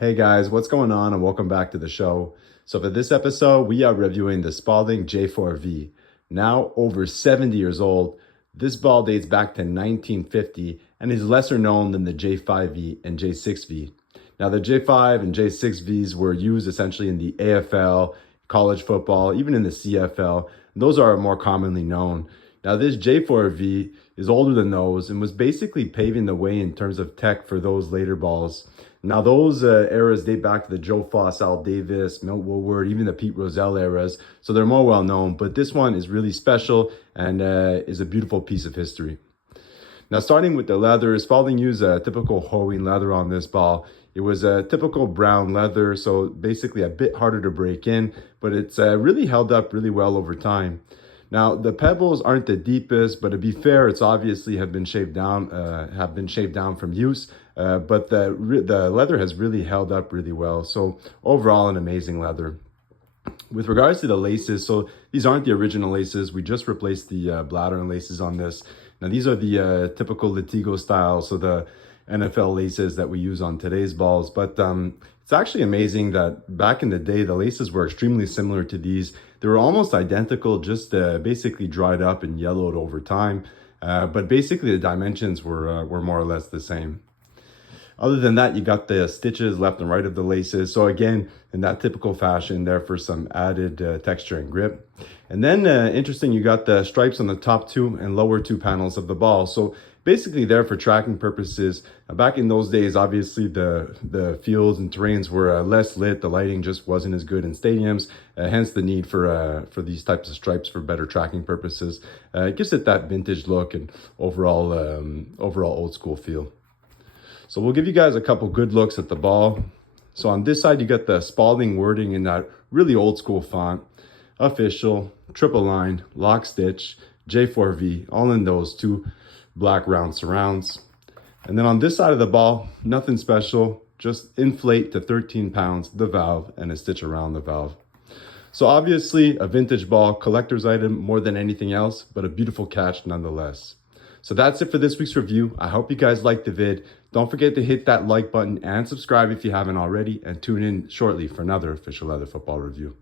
Hey guys, what's going on and welcome back to the show. So for this episode, we are reviewing the Spalding J4V. Now over 70 years old, this ball dates back to 1950 and is lesser known than the J5V and J6V. Now the J5 and J6Vs were used essentially in the AFL, college football, even in the CFL. Those are more commonly known. Now this J4V is older than those and was basically paving the way in terms of tech for those later balls. Now those eras date back to the Joe Foss, Al Davis, Milt Woodward, even the Pete Rozelle eras. So they're more well known, but this one is really special and is a beautiful piece of history. Now starting with the leather, Spalding used a typical hoeing leather on this ball. It was a typical brown leather, so basically a bit harder to break in, but it's really held up really well over time. Now the pebbles aren't the deepest, but to be fair, it's obviously have been shaved down from use. But the leather has really held up really well. So overall, an amazing leather. With regards to the laces, so these aren't the original laces. We just replaced the bladder and laces on this. Now these are the typical Latigo style, so the NFL laces that we use on today's balls. But it's actually amazing that back in the day, the laces were extremely similar to these. They were almost identical, just basically dried up and yellowed over time. But basically the dimensions were more or less the same. Other than that, you got the stitches left and right of the laces. So again, in that typical fashion there for some added texture and grip. And then interesting, you got the stripes on the top two and lower two panels of the ball. So basically there for tracking purposes. Back in those days, obviously the fields and terrains were less lit. The lighting just wasn't as good in stadiums. Hence the need for these types of stripes for better tracking purposes. It gives it that vintage look and overall old school feel. So we'll give you guys a couple good looks at the ball. So on this side, you got the Spalding wording in that really old school font. Official, triple line, lock stitch, J4V, all in those two black round surrounds. And then on this side of the ball, nothing special, just inflate to 13 pounds, the valve, and a stitch around the valve. So obviously a vintage ball, collector's item more than anything else, but a beautiful catch nonetheless. So that's it for this week's review. I hope you guys liked the vid. Don't forget to hit that like button and subscribe if you haven't already, and tune in shortly for another official leather football review.